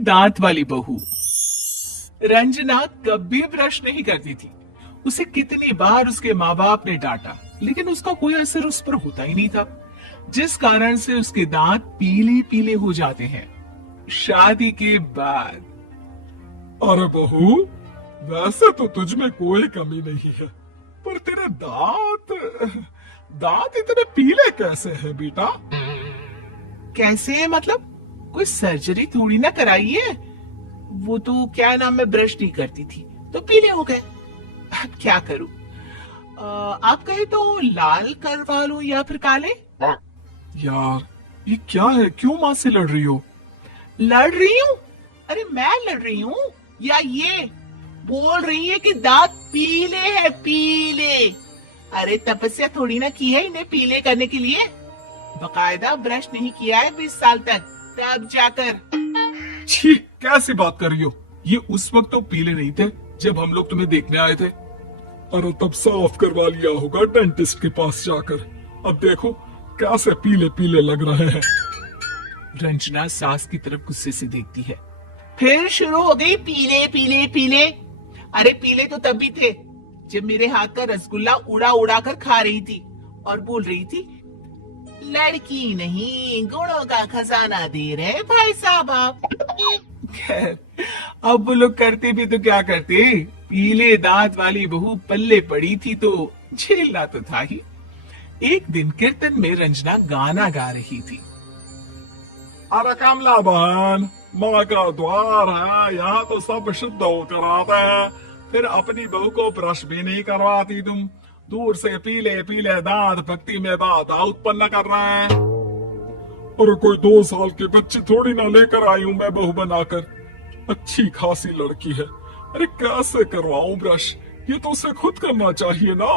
दांत वाली बहू। रंजना कभी ब्रश नहीं करती थी। उसे कितनी बार उसके माँ बाप ने डांटा, लेकिन उसका कोई असर उस पर होता ही नहीं था, जिस कारण से उसके दांत पीले पीले हो जाते हैं। शादी के बाद। अरे बहू, वैसे तो तुझ में कोई कमी नहीं है, पर तेरे दांत इतने पीले कैसे हैं बेटा? कैसे है मतलब? कोई सर्जरी थोड़ी ना कराई है। वो तो क्या नाम, मैं ब्रश नहीं करती थी तो पीले हो गए। अब क्या करूं? आप कहे तो लाल करवा लूं या फिर काले? यार ये क्या है, क्यों माँ से लड़ रही हो? लड़ रही हूँ? अरे मैं लड़ रही हूँ या ये बोल रही है कि दांत पीले हैं, पीले? अरे तपस्या थोड़ी ना की है इन्हें पीले करने के लिए। बकायदा ब्रश नहीं किया है 20 साल तक, तब जाकर। छी, कैसी बात कर रही हो? ये उस वक्त तो पीले नहीं थे जब हम लोग तुम्हें देखने आए थे। अरे तब साफ करवा लिया होगा डेंटिस्ट के पास जाकर। अब देखो कैसे पीले पीले लग रहे हैं। रंजना सास की तरफ गुस्से से देखती है। फिर शुरू हो गई पीले पीले पीले। अरे पीले तो तब भी थे जब मेरे हाथ का रसगुल्ला उड़ा उड़ा कर खा रही थी और बोल रही थी, लड़की नहीं गुणों का खजाना दे रहे भाई साहब आप। खैर, अब वो लोग करते भी तो क्या करते, पीले दांत वाली बहू पल्ले पड़ी थी तो झेलना तो था ही। एक दिन कीर्तन में रंजना गाना गा रही थी। अरे कमला बहन, माँ का द्वार है, यहाँ तो सब शुद्ध होकर आते हैं, फिर अपनी बहू को ब्रश भी नहीं करवाती तुम। दूर से पीले पीले दांत भक्ति में बाधा उत्पन्न कर रहे हैं। और कोई 2 साल के बच्चे थोड़ी ना लेकर आई हूँ मैं बहू बनाकर। अच्छी खासी लड़की है, अरे कैसे करवाऊं ब्रश? ये तो उसे खुद करना चाहिए ना।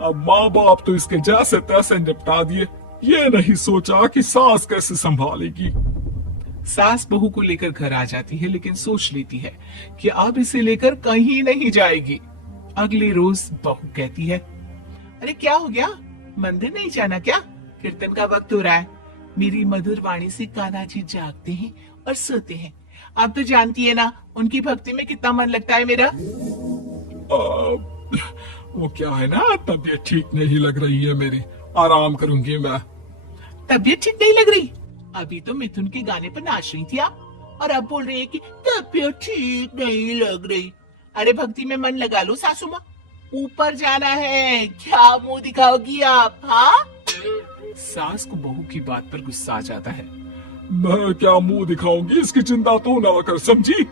अब माँ बाप तो इसके जैसे तैसे निपटा दिए, ये नहीं सोचा कि सास कैसे संभालेगी। सास बहू को लेकर घर आ जाती है, लेकिन सोच लेती है कि अब इसे लेकर कहीं नहीं जाएगी। अगले रोज बहू कहती है, अरे क्या हो गया, मंदिर नहीं जाना क्या? कीर्तन का वक्त हो रहा है। मेरी मधुर वाणी से कान्हा जी जागते हैं और सोते हैं। आप तो जानती है ना उनकी भक्ति में कितना मन लगता है मेरा। वो क्या है ना, तबीयत ठीक नहीं लग रही है मेरी, आराम करूंगी मैं। तबीयत ठीक नहीं लग रही? अभी तो मिथुन के गाने पर नाच रही थी आप, और अब बोल रही है कि तबीयत ठीक नहीं लग रही। अरे भक्ति में मन लगा लो सासू माँ, ऊपर जाना है, क्या मुंह दिखाओगी आप? हाँ? सास को बहू की बात पर गुस्सा आ जाता है। मैं क्या मुंह दिखाऊंगी, इसकी चिंता तू ना कर, समझी?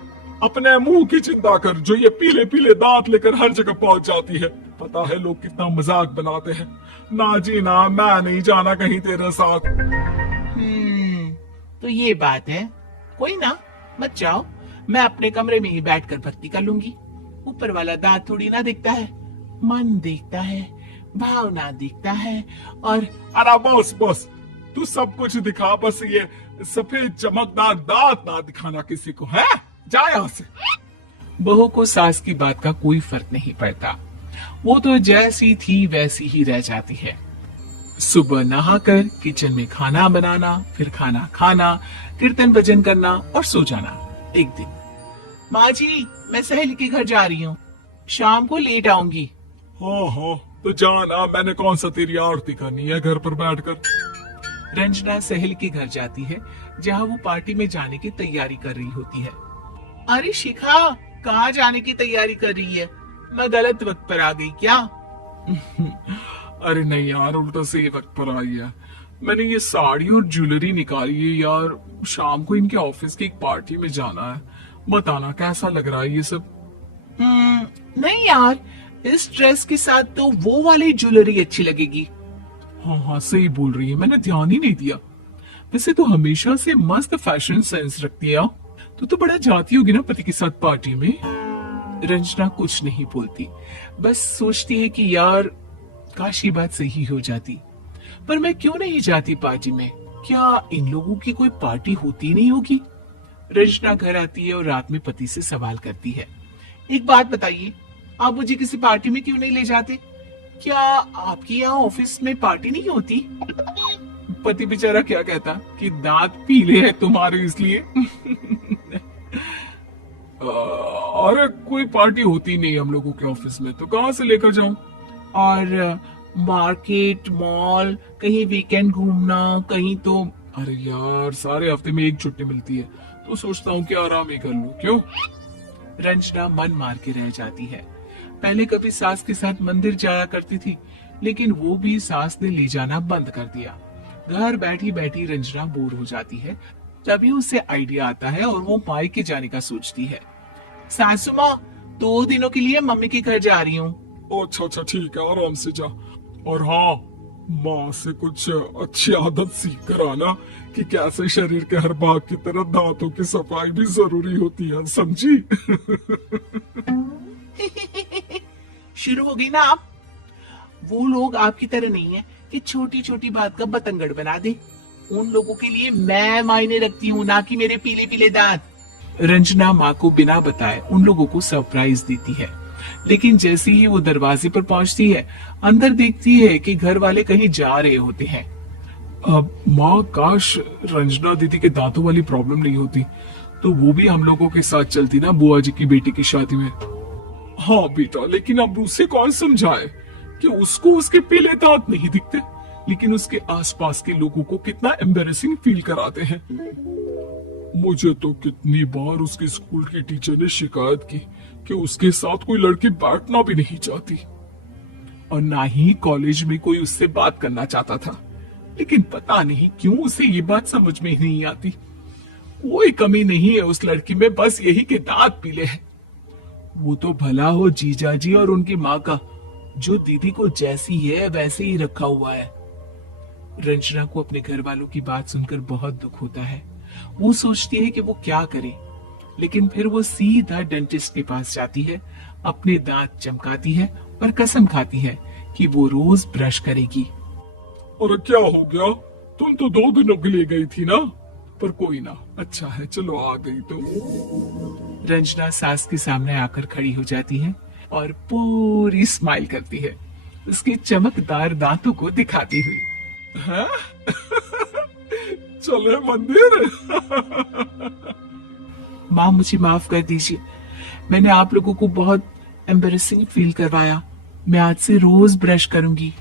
अपने मुंह की चिंता कर, जो ये पीले पीले दांत लेकर हर जगह पहुंच जाती है। पता है लोग कितना मजाक बनाते हैं। ना जी ना, मैं नहीं जाना कहीं तेरे साथ। तो ये बात है, कोई ना, मत जाओ, मैं अपने कमरे में ही बैठकर भक्ति कर लूंगी। ऊपर वाला दांत थोड़ी ना दिखता है, मन दिखता है, भावना दिखता है। और अरे बस बस, तू सब कुछ दिखा, बस ये सफेद चमकदार दांत ना दिखाना किसी को, है? जा यहाँ से। बहू को सास की बात का कोई फर्क नहीं पड़ता, वो तो जैसी थी वैसी ही रह जाती है। सुबह नहाकर किचन में खाना बनाना, फिर खाना खाना, कीर्तन भजन करना और सो जाना। एक दिन, माँ जी मैं सहेली के घर जा रही हूँ, शाम को लेट आऊंगी। हाँ, तो जाना, मैंने कौन सा तेरी आरती करनी है घर पर बैठकर। रंजना सहेली के घर जाती है, जहाँ वो पार्टी में जाने की तैयारी कर रही होती है। अरे शिखा, कहाँ जाने की तैयारी कर रही है? मैं गलत वक्त पर आ गई क्या? अरे नहीं यार, उल्टा से वक्त पर आई है। मैंने ये साड़ी और ज्वेलरी निकाली है यार, शाम को इनके ऑफिस की एक पार्टी में जाना है। बताना कैसा लग रहा है ये सब? नहीं यार, इस ड्रेस के साथ तो वो वाली ज्वेलरी अच्छी लगेगी। हाँ, सही बोल रही है, मैंने ध्यान ही नहीं दिया। वैसे तो हमेशा से मस्त फैशन सेंस रखती है। तो बड़ा जाती होगी ना पति के साथ पार्टी में। रंजना कुछ नहीं बोलती, बस सोचती है कि यार काश ये बात सही हो जाती, पर मैं क्यों नहीं जाती पार्टी में? क्या इन लोगों की कोई पार्टी होती नहीं होगी? रंजना घर आती है और रात में पति से सवाल करती है, एक बात बताइए, आप मुझे किसी पार्टी में क्यों नहीं ले जाते? क्या आपके यहाँ ऑफिस में पार्टी नहीं होती? पति बेचारा क्या कहता कि दांत पीले हैं तुम्हारे इसलिए। अरे कोई पार्टी होती नहीं हम लोगों के ऑफिस में, तो कहाँ से लेकर जाऊं? और मार्केट, मॉल, कहीं वीकेंड घूमना, कहीं तो। अरे यार सारे हफ्ते में एक छुट्टी मिलती है, तो सोचता हूँ कि आराम ही कर लूं। क्यों? रंजना मन मार के रह जाती है। पहले कभी सास के साथ मंदिर जाया करती थी, लेकिन वो भी सास ने ले जाना बंद कर दिया। घर बैठी बैठी रंजना बोर हो जाती है। तभी उसे आइडिया आता है और वो मायके जाने का सोचती है। सासू माँ, 2 दिनों के लिए मम्मी के घर जा रही हूँ। ओ अच्छा अच्छा ठीक है, आराम से जा। और हाँ, माँ से कुछ अच्छी आदत सीख कर आना कि कैसे शरीर के हर भाग की तरह दांतों की सफाई भी जरूरी होती है, समझी? शुरू हो गई ना आप। वो लोग आपकी तरह नहीं है कि छोटी छोटी बात का बतंगड़ बना दे। उन लोगों के लिए मैं मायने रखती हूँ, ना कि मेरे पीले पीले दांत। रंजना माँ को बिना बताए उन लोगों को सरप्राइज देती है, लेकिन जैसे ही वो दरवाजे पर पहुंचती है, अंदर देखती है कि घर वाले कहीं जा रहे होते हैं। माँ काश रंजना दीदी के दांतों वाली प्रॉब्लम नहीं होती, तो वो भी हम लोगों के साथ चलती ना बुआ जी की बेटी की शादी में। हाँ बेटा, लेकिन अब उसे कौन समझाए कि उसको उसके पीले दांत नहीं दिखते, लेकिन उसके आसपास के लोगों को कितना एम्बेरसिंग फील कराते हैं। मुझे तो कितनी बार उसके स्कूल की टीचर ने शिकायत की कि उसके साथ कोई लड़की बैठना भी नहीं चाहती, और ना ही कॉलेज में कोई उससे बात करना चाहता था। लेकिन पता नहीं क्यों उसे ये बात समझ में ही नहीं आती। कोई कमी नहीं है उस लड़की में, बस यही कि दांत पीले हैं। वो तो भला हो जीजा जी और उनकी माँ का, जो दीदी को जैसी है वैसे ही रखा हुआ है। रंजना को अपने घर वालों की बात सुनकर बहुत दुख होता है। वो सोचती है कि वो क्या करे, लेकिन फिर वो सीधा डेंटिस्ट के पास जाती है, अपने दांत चमकाती है और कसम खाती है कि वो रोज ब्रश करेगी। और क्या हो गया? तुम तो 2 दिनों के लिए गई थी ना, पर कोई ना, अच्छा है, चलो आ गई तो। रंजना सास के सामने आकर खड़ी हो जाती है और पूरी स्माइल करती है, उसके चमकदार दांतों को दिखाती हुई। हैं? चले मंदिर? माँ मुझे माफ कर दीजिए, मैंने आप लोगों को बहुत एम्बेरसिंग फील करवाया। मैं आज से रोज ब्रश करूंगी।